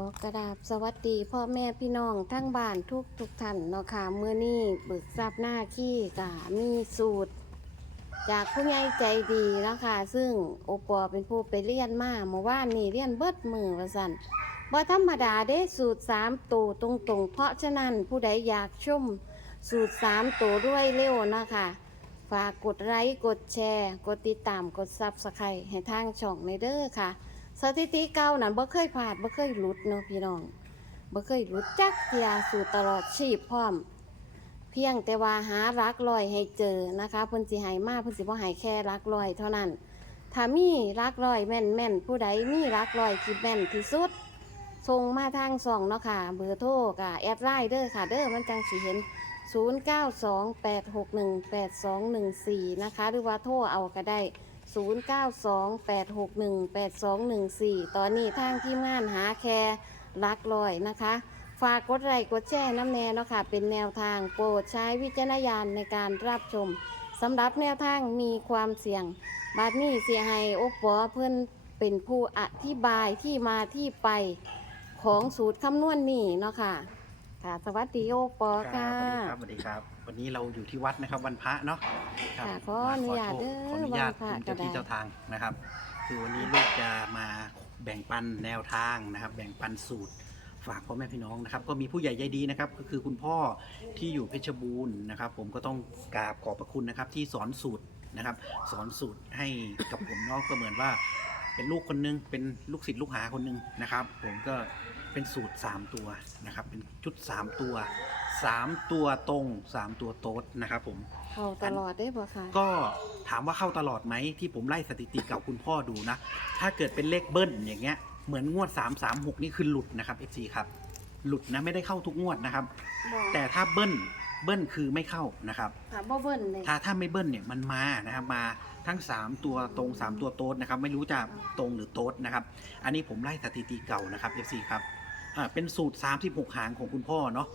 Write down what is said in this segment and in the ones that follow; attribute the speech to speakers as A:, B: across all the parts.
A: ขอกระดาบสวัสดีพ่อแม่พี่น้องทั้งบ้านทุกทุกท่านเนาะค่ะเมื่อนี้เบิกทราบหน้าขี้กะมีสูตร จากผู้ใหญ่ใจดีแล้วค่ะ ซึ่งโอปอเป็นผู้ไปเรียนมาเมื่อวานนี้เรียนเบิดมือว่าสันบ่ธรรมดาเด้สูตรสามตัวตรงๆ เพราะฉะนั้นผู้ใดอยากชมสูตรสามตัวด้วยเร็วนะคะฝากกดไลค์กดแชร์ กดติดตามกดซับสไครต์ให้ทางช่องในเด้อค่ะ สถิติเก่านั้นบ่เคยพลาดบ่เคยหลุดเนาะพี่น้องบ่เคยหลุดจักเทียสู่ตลอดชีพพร้อม เพียงแต่ว่าหารักลอยให้เจอนะคะเพิ่นสิให้มาเพิ่นสิบ่ให้แค่รักลอยเท่านั้นถ้ามีรักลอยแม่นแม่นผู้ใดมีรักลอยที่แม่นที่สุดส่งมาทางสองเนาะค่ะ เบอร์โทรกับแอดไลน์เด้อค่ะ เด้อมันจังสิเห็น 0928618214 นะคะ หรือว่าโทรเอาก็ได้ 0928618214 ตอนนี้ทางทีมงานหาแคร์รักลอยนะคะ ฝากกดไลค์กดแชร์น้ำแน่เนาะค่ะ เป็นแนวทางโปรดใช้วิจารณญาณในการรับชมสำหรับแนวทางมีความเสี่ยง บาดนี้เสียให้โอปอเพื่อนเป็นผู้อธิบายที่มาที่ไปของสูตรคำนวณนี่เนาะค่ะ ค่ะ สวัสดีโอปอ
B: ครั
A: ค่ะ
B: บสวัสดีครับ วันนี้เราอยู่ที่วัดนะครับวันพระเนาะครับ
A: ค่ะขออนุญาต
B: ขอโทษ
A: เด้อ
B: ขออนุญาต
A: วันพระ
B: คุณเจ้าที่
A: ก็ได้
B: เจ้าทางนะครับ คือวันนี้ลูกจะมาแบ่งปันแนวทางนะครับ แบ่งปันสูตรฝากพ่อแม่พี่น้องนะครับ ก็มีผู้ใหญ่ใจดีนะครับ ก็คือคุณพ่อที่อยู่เพชรบูรณ์นะครับ ผมก็ต้องกราบขอบพระคุณนะครับ ที่สอนสูตรนะครับ สอนสูตรให้กับผมเนาะก็เหมือนว่าเป็นลูกคนนึงเป็นลูกศิษย์ลูกหาคนนึงนะครับ ผมก็ เป็นสูตร 3 ตัวนะครับ เป็นชุด 3 ตัว 3 ตัวตรง 3 ตัวโต๊ดนะครับผม
A: เข้าตลอดได้บ่ค่ะ
B: ก็ถามว่าเข้าตลอดไหมที่ผมไล่สถิติเก่าคุณพ่อดูนะ ถ้าเกิดเป็นเลขเบิ้ลอย่างเงี้ยเหมือนงวด 3 3 6 นี่คือหลุดนะครับ FC ครับ หลุดนะไม่ได้เข้าทุกงวดนะครับแต่ถ้าเบิ้ลเบิ้ลคือไม่เข้านะครับ
A: ค่ะบ่เบิ้ลเลย
B: ถ้าถ้าไม่เบิ้ลเนี่ยมันมานะครับมาทั้ง 3 ตัวตรง 3 ตัวโต๊ดนะครับ ไม่รู้จะตรงหรือโต๊ดนะครับ อันนี้ผมไล่สถิติเก่านะครับ FC ครับ อ่าเป็นสูตร 36 หางของคุณพ่อเนาะ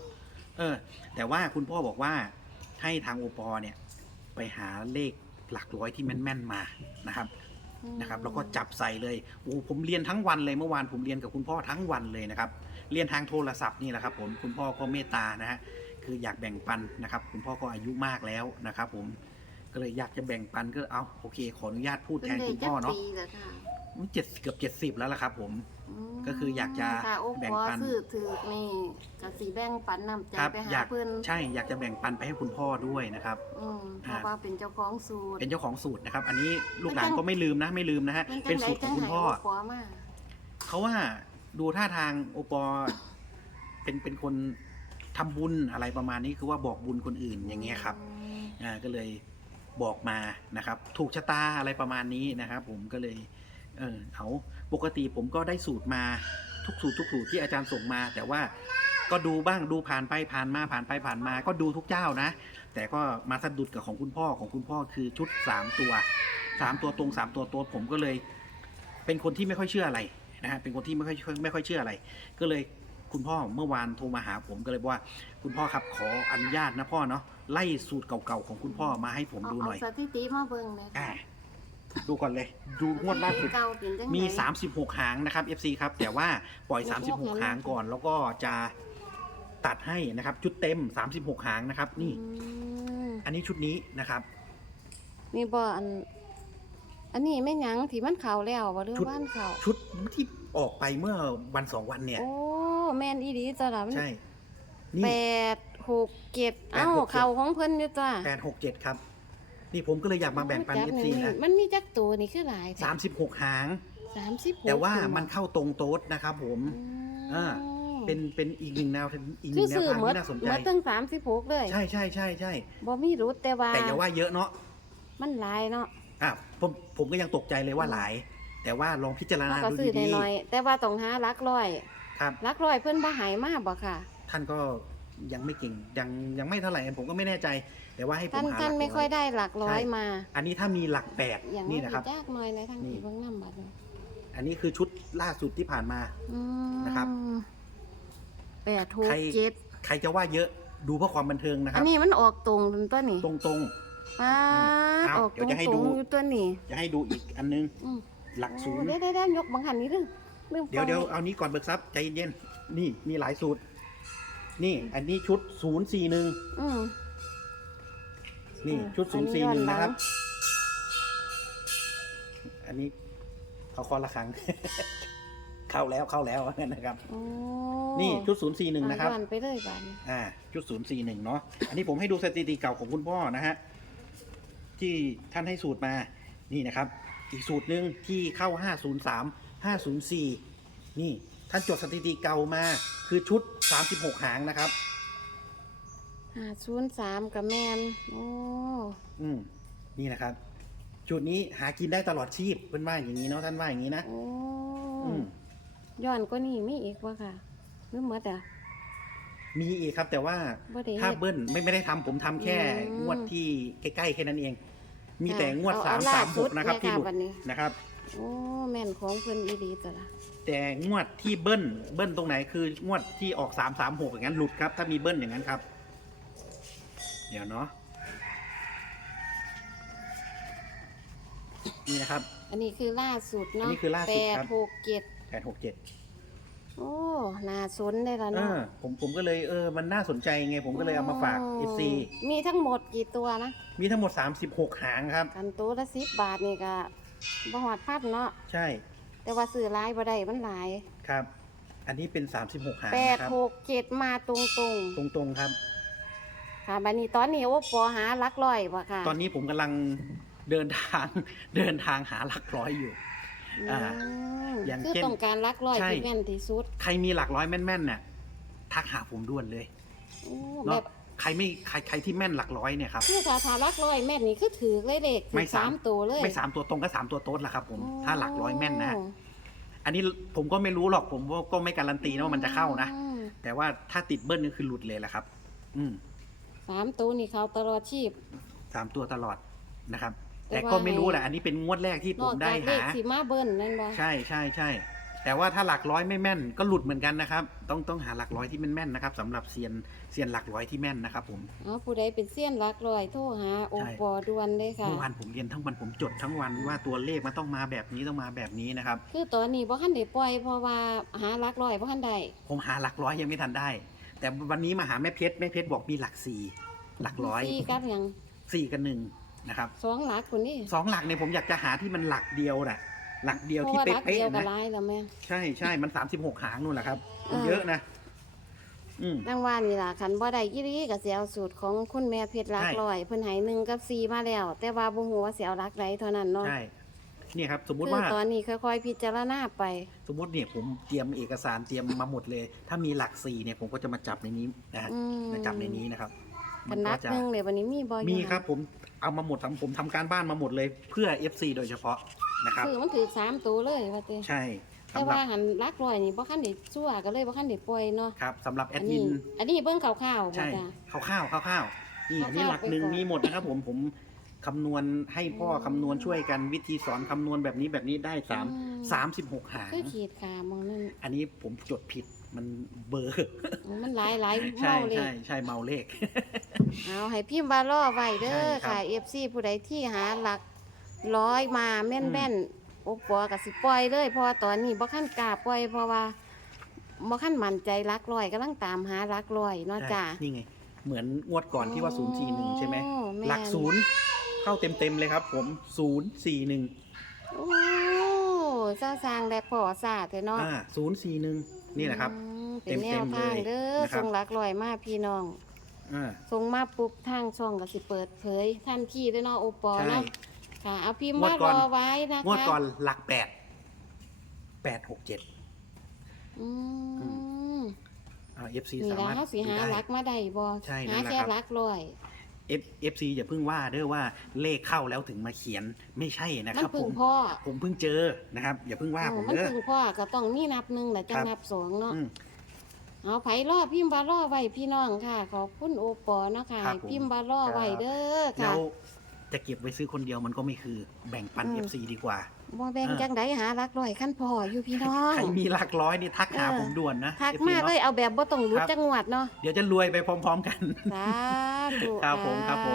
B: เออ แต่ว่าคุณพ่อบอกว่าให้ทางโอปอเนี่ยไปหาเลขหลักร้อยที่แม่นๆมานะครับนะครับแล้วก็จับใส่เลยโอ้ผมเรียนทั้งวันเลยเมื่อวานผมเรียนกับคุณพ่อทั้งวันเลยนะครับ เรียนทางโทรศัพท์นี่แหละครับ ผมคุณพ่อก็เมตตานะฮะคืออยากแบ่งปันนะครับ คุณพ่อก็อายุมากแล้วนะครับ ผมก็เลยอยากจะแบ่งปันก็เอาโอเค ขออนุญาตพูดแทนคุณพ่อเนาะ
A: พิ่ได้จักปีแล้วค่ะ
B: เจ็ดเกือบเจ็ดสิบแล้วล่ะครับ ผม
A: ม
B: ก็คืออยากจะ
A: ค่ะโอ้
B: แบ่ง
A: ขอ
B: ปัน
A: ซื้อถือนี่ก็สิแบ่งปันน้ำใจ
B: ครับ
A: ไป
B: อ
A: หายา
B: ก
A: เพิ่น
B: ใช่อยากจะแบ่งปันไปให้คุณพ่อด้วยนะครับ
A: อืมเพ
B: อ่า
A: ราะว่าเป็นเจ้าของสูตร
B: เป็นเจ้าของสูตรนะครับ อันนี้ลูกหลาน
A: เป็นจัง
B: ก็ไม่ลืมนะไม่ลืมนะฮะ
A: เป็นจั
B: เป็น
A: งได
B: สูตรของคุณพ่อ
A: จังไห้โปอมา
B: เขาว่าดูท่าทางโอปอเป็นเป็นคนทำบุญอะไรประมาณนี้คือว่าบอกบุญคนอื่นอย่างเงี้ยครับ
A: อืม
B: อ่าก็เลยบอกมานะครับ ถูกชะตาอะไรประมาณนี้นะครับ ผมก็เลย เออเอาปกติผมก็ได้สูตรมาทุกสูตรทุกสูตรที่อาจารย์ส่งมา แต่ว่าก็ดูบ้างดูผ่านไปผ่านมาผ่านไปผ่านมา ก็ดูทุกเจ้านะ แต่ก็มาสะดุดกับของคุณพ่อของคุณพ่อคือชุดสามตัวสามตัวตรงสามตัวโตัวผมก็เลย เป็นคนที่ไม่ค่อยเชื่ออะไรนะฮะเป็นคนที่ไม่ค่อยไม่ค่อยเชื่ออะไร ก็เลยคุณพ่อเมื่อวานโทรมาหาผมก็เลยบอกว่า คุณพ่อครับขออนุญาตนะพ่อเนาะไล่สูตรเก่าๆของคุณพ่อมาให้ผมดูหน่อย
A: เาสถิติมาเบิ่งเลย
B: อ่า ดูก่อนเลย ดูงวดล่าสุด
A: เก่าเป็นจังได
B: มี36 หางนะครับ FC ครับ แต่ว่าปล่อย 36 หางก่อน แล้วก็จะตัดให้นะครับ ชุดเต็ม 36 หางนะครับ นี่
A: อืม
B: อันนี้ชุดนี้นะครับ
A: นี่บ่อัน อันนี้แม่นหยังที่มันเข้าแล้วบ่หรือ
B: ชุด
A: บ้านเข้า
B: ชุดที่ออกไปเมื่อวันสองวันเนี่ย
A: โอ้แม่นอีดีจ้ะล่ะมัน
B: ใช่ นี่
A: แปดหกเจ็ด
B: แปด
A: เอ้า
B: หกเจ็ด
A: เข้าของเพิ่นอยู่จ้ะ
B: แปดหกเจ็ดครับ นี่ผมก็เลยอยากมาแบ่งปัน
A: จัก
B: FC
A: นี่
B: นะ
A: มันมีจักตัวนี่คือหลาย
B: 36หาง
A: สามสิบ
B: แต่ว่ามันเข้าตรงโต๊ดนะครับผมอ่าเป็นเป็นอีกหนึ่งแนวอีกห
A: คื
B: นึ่
A: อง
B: แนว
A: ซื้อ
B: ทาง
A: หมด
B: ที่น่าสน
A: ห
B: ใจ
A: มดตั้งสามสิบหกเลย
B: ใช่ใช่ใช่ใช่
A: บ่มีรุดแต่ว่า
B: แต่อย่าว่าเยอะเนาะ
A: มันหลายเนาะ
B: อะผมผมก็ยังตกใจเลยว่าหลาย แต่ว่าลองพิจาร
A: เรา
B: ณา
A: ก็
B: ดู
A: ซื้อ
B: ดี
A: น้อยๆแต่ว่าต้องหาหลักร้อย
B: ๆครับ
A: หลักร้อยเพิ่นบ่ใหายมากบ่ค่ะ
B: ท่านก็ ยังไม่เก่งยังยังไม่เท่าไหร่ผมก็ไม่แน่ใจ แต่ว่าให้ผม
A: ท่าน
B: หาห
A: ท่า
B: ลั
A: น
B: ก
A: ไม่ค่อยได้หลักร้อย
B: ใช่
A: มา
B: อันนี้ถ้ามีหลักแปด
A: อย่าง
B: นี่
A: นี้
B: นะครับ
A: ยากหน่อยในทาง
B: นี่
A: ที่เบิ่งนำบัดนี้
B: อันนี้คือชุดล่าสุดที่ผ่านมา
A: อืม
B: นะครับ
A: แปดหก
B: ใคร
A: เจ็ด
B: ใครจะว่าเยอะดูเพื่อความบันเทิงนะค
A: อั
B: รั
A: น
B: บ
A: นี้มันออกตรงตัวนี้
B: ตรงตรง
A: ป้าด
B: อ้าว
A: ออก
B: เดี๋
A: ต
B: ยว
A: รง
B: จะให้
A: ตร
B: ดู
A: งอยู่ตัวนี้
B: ๆ จะให้ดูอีกอันนึง
A: อืม
B: หลักศูนย์
A: ได้ได้ได้ยกบังหันนี้เด้อลืม
B: เดี๋ยวเดี๋ยว
A: ปล่อ
B: เอานี้ก่อนเบิกทรัพย์ใจเย็นๆนี่มีหลายสูตร นี่อันนี้ชุดศูนย์สี่หนึ่ง
A: อืม
B: นี่
A: อืม
B: ชุด
A: อั
B: ศู
A: น
B: นย์
A: นี้
B: สี่
A: ย้อ
B: ห
A: น
B: นึ่ง
A: หลัง
B: นะครับ อันนี้เขาคอละครั้ง เข้าแล้วเข้าแล้วนะครับ
A: โอ้
B: นี่ชุดศูนย์สี่หนึ่งนะครับ
A: ย้อนไปเลยบัดนี้
B: อ่าชุดศูนย์สี่หนึ่งเนาะ อันนี้ผมให้ดูสถิติเก่าของคุณพ่อนะฮะ ที่ท่านให้สูตรมา นี่นะครับ อีกสูตรหนึ่งที่เข้าห้าศูนย์สามห้าศูนย์สี่นี่ ท่านจดสถิติเก่ามา คือชุดสามสิบหกหางนะครับ
A: ห้าศูนย์สามกับแมนโอ้
B: อืมนี่นะครับจุดนี้หากินได้ตลอดชีพเป็นว่าอย่างนี้เนาะท่านว่าอย่างนี้นะ
A: โอ้
B: อืม
A: ย้อนก็นี่มีอีกวะค่ะหรือหมดอะ
B: มีอีกครับ แต่ว่า
A: บ่ได้
B: ถ้า
A: เฮ็ด
B: เบิ้ลไม่ไม่ได้ทำผมทำแค่
A: อืม
B: งวดที่ใกล้ๆแค่นั้นเอง มี
A: ค่ะ
B: แต่งวด
A: เอ
B: สาม
A: เอล่
B: สามห
A: สุ
B: กนะครับ ที่หลุด
A: แม่วันนี้
B: นะครับ
A: โอ้แม่นของเพิ่นอีดีตัวละ
B: แต่งวดที่เบิ้ลเบิ้ลตรงไหนคืองวดที่ออกสามสามหกอย่างนั้นหลุดครับ ถ้ามีเบิ้ลอย่างนั้นครับ เดี๋ยวเนาะนี่นะครับ
A: อันนี้คือล่าสุดเนาะ
B: อันนี้คือล่าสุดครับ
A: แปดหกเจ็ด
B: แปดหกเจ็ด
A: โอ้น่าสนได้ละ
B: เอ
A: เนาะ
B: อผมผมก็เลยเออมันน่าสนใจไง ผมก็เลยเอามาฝาก FC
A: มีทั้งหมดกี่ตัวนะ
B: มีทั้งหมด 36 หางครับ
A: กันตัวละสิบบาทนี่ก็ บ่หอดพัดเนาะ
B: ใช่
A: แต่ว่าซื้อหลายบ่ได้มันหลาย
B: ครับ อันนี้เป็น 36 หาง
A: แปด
B: นะครับ
A: หกเจ็ดมาตรงตรง
B: ตรงๆครับ
A: ๆค่ะบัดนี้ตอนนี้โอ้ปอหาหลักร้อยบ่ค่ะ
B: ตอนนี้ผมกำลังเดินทาง เดินทางหาหลักร้อยอยู่ อ่า
A: ม
B: อย่าง
A: คือ
B: เช่น
A: ต้องการหลักร้อย
B: ใช่
A: ที่แม่นที่สุด
B: ใครมีหลักร้อยแม่นๆเนี่ยทักหาผมด่วนเลย
A: โอ้แบ
B: เนาะ
A: บ
B: ใครไม่ใครใครที่แม่นหลักร้อยเนี่ยครับ
A: คือถ้าถ้าหลักร้อยแม่นนี่คือถือเลยเด็ก
B: ไม่
A: ถือ
B: สา
A: สามมตัวเลย
B: ไม่สามตัวตรงก็สามตัวโต๊ดละครับผม
A: โอ้
B: ถ้าหลักร้อยแม่นนะ อันนี้ผมก็ไม่รู้หรอกผมว่าก็ไม่การันตีนะว่ามันจะเข้านะ
A: อืม
B: แต่ว่าถ้าติดเบิ้ลนี่คือหลุดเลยแหละครับ อืม
A: สามตัวนี่เขาตลอดชีพ
B: สามตัวตลอดนะครับ
A: แต่
B: แต่
A: ว่า
B: ก็ไม่รู้แหละอันนี้เป็นงวดแรกที่
A: น
B: ผ
A: อ
B: ม
A: ก
B: ได้
A: จากเล
B: หา
A: ขสีมาเบิ้ลนั่นบ่
B: ใช่ใช่ใช่ แต่ว่าถ้าหลักร้อยไม่แม่นก็หลุดเหมือนกันนะครับ ต้องต้องหาหลักร้อยที่แม่นๆนะครับสำหรับเซียนเซียนหลักร้อยที่แม่นนะครับผม
A: เอาผู้ใดเป็นเซียนหลักร้อยโทรหาโอ
B: ใช่
A: ปอด่วนเลยค่ะ
B: เมื่อวานผมเรียนทั้งวันผมจดทั้งวันว่าตัวเลขมันต้องมาแบบนี้ต้องมาแบบนี้นะครับ
A: คือตอนนี้บ่คันได้ปล่อยเพราะว่าหาหลักร้อยบ่คันได้
B: ผมหาหลักร้อยยังไม่ทันได้ แต่วันนี้มาหาแม่เพชรแม่เพชรบอกมีหลักสี่หลักร้อย
A: สี่กับหยัง
B: สี่กับหนึ่งนะครับ
A: สองหลักคนนี้
B: สองหลักเนี่ยผมอยากจะหาที่มันหลักเดียวน่ะ หลักเดียว
A: เพราะ
B: ที่
A: ว่าหลัก
B: เป๊ะ
A: เดียว
B: ๆ
A: ก็
B: นะ
A: หลายแล้วแม่
B: ใช่ใช่มันสามสิบหกหางนู่นแหละครับมัน
A: เออ
B: เยอะนะ อืม
A: ดังว่านี่ล่ะคันบ่ได้อีหลีก็สิเอาสูตรของคุณแม่เพชรหลัก
B: ใช่
A: ร้อยเพิ่นให้หนึ่งกับสี่มาแล้ว แต่ว่าบ่ฮู้ว่าสิเอาหลักใดเท่านั้นเนาะ
B: ใช่เนี่ยครับ สมมุติ
A: คือ
B: ว่า
A: ตอนนี้ค่อยๆพิจารณาไป
B: สมมติเนี่ยผมเตรียมเอกสารเตรียมมาหมดเลย ถ้ามีหลักสี่เนี่ยผมก็จะมาจับในนี้นะฮะ
A: อืม
B: มาจับในนี้นะครับ
A: คันนัก
B: จะ
A: หนึงเลยวันนี้มีบ่อยู่
B: มี
A: หั่น
B: ครับผมเอามาหมดทำผมทำการบ้านมาหมดเลยเพื่อ FC โดยเฉพาะ นะครับ
A: คือมันถือสามตัวเลยว่าติ
B: ใช่
A: แต่
B: สำหรั
A: ว่า
B: บ
A: หันหลักร้อยนี่บ่คันได้ชั่วก็เลยบ่คันได้ปล่อยเนาะ
B: ครับสำหรับแอ
A: อั
B: ด
A: น
B: มิ
A: นี้
B: น
A: อันนี้เบิ่งคร่าวๆบ่
B: ใช่
A: จ้ะ
B: ข้าวข้าวข้าวข้าวๆนี่อันนี้
A: คร่าวๆ
B: หลักหนึ่ง
A: ไปก่อน
B: มีหมดนะครับ ผมผมคำนวณให้พ่อคำนวณช่วยกันวิธีสอนคำนวณแบบนี้แบบนี้ได้สาม
A: อืม
B: สามสิบหกหาง
A: คือขีดขามองนั่น
B: อันนี้ผมจดผิดมันเบอร์
A: มันหลายหลาย
B: ใช่
A: เมาเลย
B: ใช่ใช่เมาเลข
A: เอาให้พิมพ์ว่าล่อไว้เด้อ
B: ใช่ครับ
A: ค่ะ FC ผู้ใดที่หาหลัก ร้อยมาแม่น
B: อืม
A: แม่นโอ้ปอกับสิปล่อยเลยเพราะว่าตอนนี้บ่คันกล้าปล่อยเพราะว่าบ่คันมั่นใจหลักร้อยกำลังตามหาหลักร้อยเนาะ
B: ใช่
A: จ้ะ
B: นี่ไง เหมือนงวดก่อนที่ว่าศูนย์สี่หนึ่งใช่ไหม
A: โอ้แม่น
B: หลักศูนย์เข้าเต็มเต็มๆเลยครับผมศูนย์สี่หนึ่ง
A: โอ้ซาสร้างและพอซาเถอะเนาะ
B: อ่าศูนย์สี่หนึ่งนี่แหละครับ
A: อืมเป็นแน
B: เต็
A: ว
B: มๆ
A: ทาง
B: เลย
A: เด้อ
B: นะครับ
A: ส่งหลักร้อยมาพี่น้อง
B: อ่า
A: ส่งมาปุ๊บทางช่องก็สิเปิดเผยทันทีเด้อเนาะโอปอ
B: ใช่
A: เนาะ ค่ะเอาพิมพ์
B: งว
A: ว่า
B: ดก่
A: ร
B: อน
A: อไว้นะคะ
B: งวดก่อนหลักแปดแปดหกเจ็ด
A: อืม
B: อ่าเอฟซี
A: นี่
B: สา
A: ละ
B: มารถ
A: เฮาสิหา
B: ดูได้
A: หลักมาได้บ่
B: ใช่นั่
A: หาน
B: แหละ
A: แค่
B: ครับ
A: หลักร้อย
B: เอฟเอฟซีอย่าเพิ่งว่าเด้อว่าเลขเข้าแล้วถึงมาเขียนไม่ใช่นะค
A: มัน
B: รับ
A: พึ่
B: ผ
A: ง
B: ม
A: พ่อ
B: ผมเพิ่งเจอนะครับ อย่าเพิ่งว่า
A: เอ
B: ผ
A: อ
B: ม
A: มัน
B: เด้อ
A: พึ่งพ่อก็ต้องมีนับหนึ่งแล้วจัง
B: ครับ
A: นับสองเนาะ
B: อืม
A: เอาไผรอพิมพ์ว่ารอไว้พี่น้องค่ะ ขอบคุณโอปอเนาะค่ะ
B: ครับผม
A: พิมพ์ว่ารอไว้เด้อ
B: แล้
A: ค่ะ
B: ว จะเก็บไว้ซื้อคนเดียวมันก็ไม่คือแบ่งปัน
A: อืม
B: เอฟซีดีกว่า
A: บ่แบ่ง
B: เออ
A: จังไดหาหลักร้อยขั้นพ่ออยู่พี่น้อง
B: ใครมีหลักร้อยนี่ทักหา
A: เออ
B: ผมด่วนนะ
A: ทัก
B: FC
A: มาเลย
B: เนาะ
A: เอาแบบบ่ต้องรุด
B: ครับ
A: จังหวัดเนาะ
B: เดี๋ยวจะรวยไปพร้อม ๆ กัน
A: สาธุ
B: ครับผมครับผม